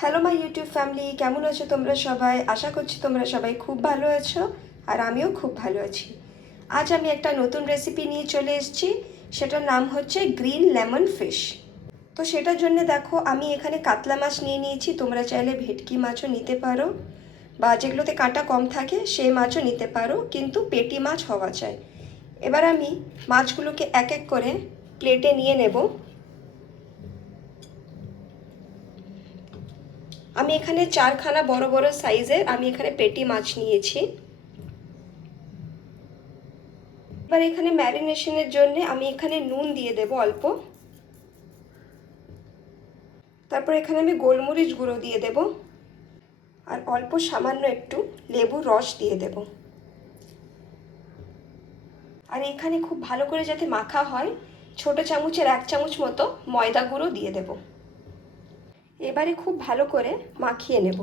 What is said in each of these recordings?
Hello my YouTube family, কেমন আছো তোমরা সবাই? আশা করছি তোমরা সবাই খুব ভালো আছো আর আমিও খুব ভালো আছি। আজ আমি একটা নতুন রেসিপি নিয়ে চলে এসেছি। সেটার নাম হচ্ছে গ্রিন লেমন ফিশ। তো সেটার জন্য দেখো আমি এখানে কাতলা মাছ নিয়ে নিয়েছি। তোমরা চাইলে ভেটকি মাছও নিতে পারো বা যেগুলোতে কাঁটা কম থাকে সেই মাছও নিতে পারো, কিন্তু পেটি মাছ হওয়া চাই। এবার আমি মাছগুলোকে এক এক করে প্লেটে নিয়ে নেব। আমি এখানে চারখানা বড় বড় সাইজের আমি এখানে পেটি মাছ নিয়েছি। এবার এখানে ম্যারিনেশনের জন্য আমি এখানে নুন দিয়ে দেব অল্প। তারপর এখানে আমি গোলমরিচ গুঁড়ো দিয়ে দেব আর অল্প সামান্য একটু লেবুর রস দিয়ে দেব। আর এখানে খুব ভালো করে যাতে মাখা হয়, ছোট চামচের 1 চামচ মতো ময়দা গুঁড়ো দিয়ে দেব। এবারে খুব ভালো করে মাখিয়ে নেব।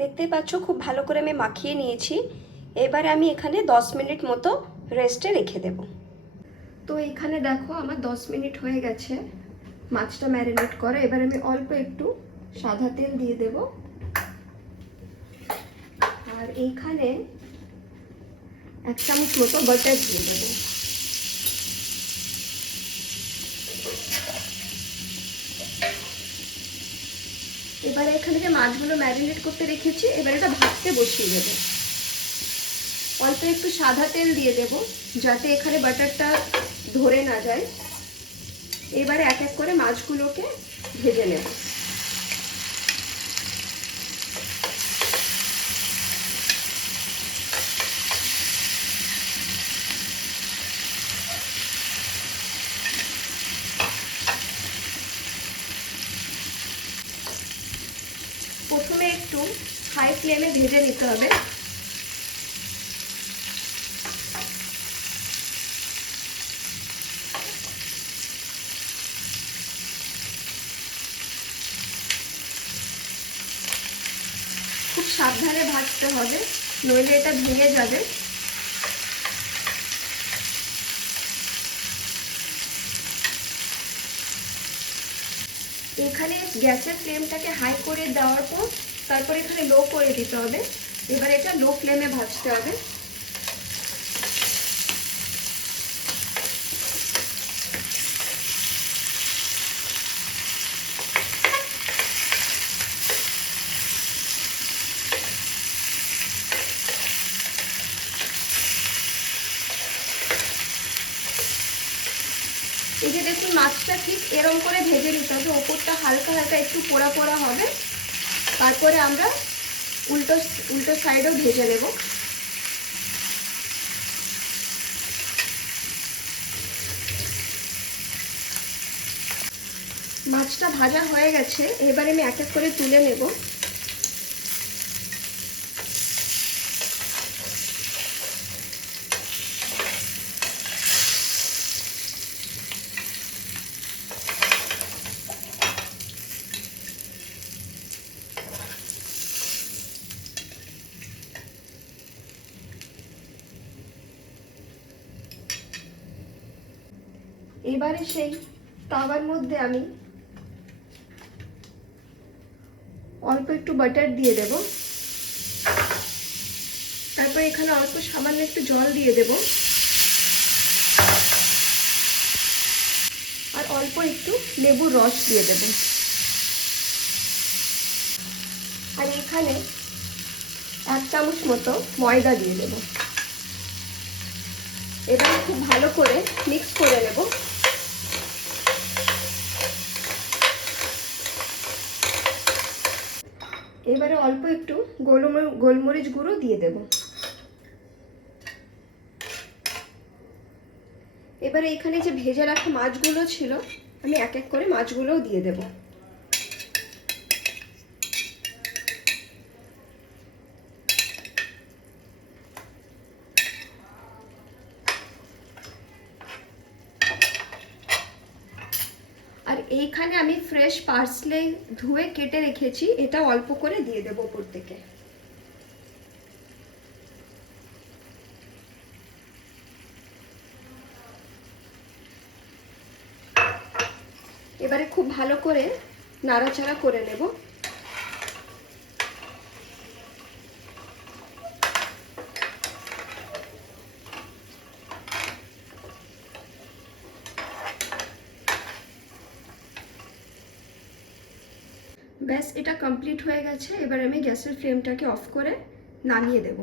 দেখতেই পাচ্ছ খুব ভালো করে আমি মাখিয়ে নিয়েছি। এবারে আমি এখানে 10 মিনিট মতো রেস্টে রেখে দেব। তো এখানে দেখো আমার 10 মিনিট হয়ে গেছে মাছটা ম্যারিনেট করা। এবার আমি অল্প একটু সাদা তেল দিয়ে দেব আর এইখানে 1 চামচ মতো বাটার দিয়ে দেব। এবারে এখানে যে মাছগুলো ম্যারিনেট করতে রেখেছি এবার এটা ভাজতে বসিয়ে দেব। অল্প একটু সাদা তেল দিয়ে দেব যাতে এখানে বাটারটা ধরে না যায়। এবারে এক এক করে মাছগুলোকে ভেজে নেব। প্রথমে একটু হাই ফ্লেমে ভেজে নিতে হবে। খুব সাবধানে ভাজতে হবে, নইলে এটা ভেঙে যাবে। এখানে গ্যাসের ফ্লেমটাকে হাই করে দেওয়ার পর তারপর এখানে লো করে দিতে হবে। এবার এটা লো ফ্লেমে ভাজতে হবে। এই যে দেখুন মাছটা ঠিক এরকম করে ভেজে নিতে হবে, ওপরটা হালকা হালকা একটু পোড়া পোড়া হবে। তারপরে আমরা উল্টো উল্টো সাইডেও ভেজে নেব। মাছটা ভাজা হয়ে গেছে, এবারে আমি এক এক করে তুলে নেব। এবারে সেই তাওয়ার মধ্যে আমি অল্প একটু বাটার দিয়ে দেব। তারপর এখানে অল্প সামান্য একটু জল দিয়ে দেব আর অল্প একটু লেবুর রস দিয়ে দেব। আর এখানে 1 চামচ মতো ময়দা দিয়ে দেব। এবার খুব ভালো করে মিক্স করে নেব। এবারে অল্প একটু গোলমরিচ গুঁড়ো দিয়ে দেব। এবারে এখানে যে ভেজে রাখা মাছগুলো ছিল আমি এক এক করে মাছগুলোও দিয়ে দেব। আর এইখানে আমি ফ্রেশ পার্সলে ধুয়ে কেটে রেখেছি, এটা অল্প করে দিয়ে দেব উপর থেকে। এবারে খুব ভালো করে নাড়াচাড়া করে নেব। ব্যাস, এটা কমপ্লিট হয়ে গেছে। এবার আমি গ্যাসের ফ্লেমটাকে অফ করে নামিয়ে দেব।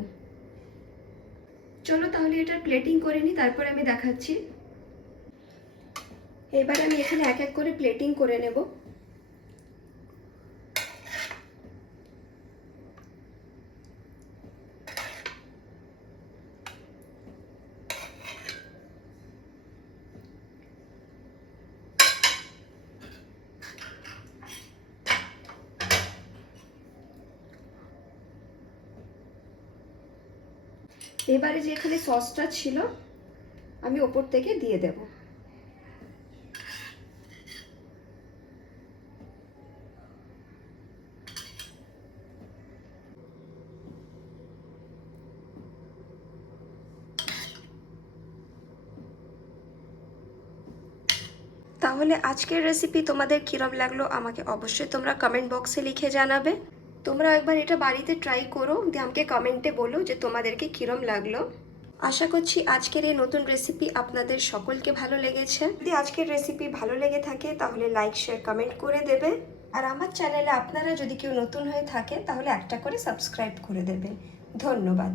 চলো তাহলে এটার প্লেটিং করে নিই, তারপরে আমি দেখাচ্ছি। এবার আমি এখানে এক এক করে প্লেটিং করে নেব। এবারে যে এখানে সসটা ছিল আমি ওপর থেকে দিয়ে দেব। তাহলে আজকের রেসিপি তোমাদের কীরকম লাগলো আমাকে অবশ্যই তোমরা কমেন্ট বক্সে লিখে জানাবে। তোমরা একবার এটা বাড়িতে ট্রাই করো, দিয়ে আমাকে কমেন্টে বলো যে তোমাদেরকে কীরকম লাগলো। আশা করছি আজকের এই নতুন রেসিপি আপনাদের সকলকে ভালো লেগেছে। যদি আজকের রেসিপি ভালো লেগে থাকে তাহলে লাইক, শেয়ার, কমেন্ট করে দেবে। আর আমার চ্যানেলে আপনারা যদি কেউ নতুন হয়ে থাকে তাহলে একটা করে সাবস্ক্রাইব করে দেবেন। ধন্যবাদ।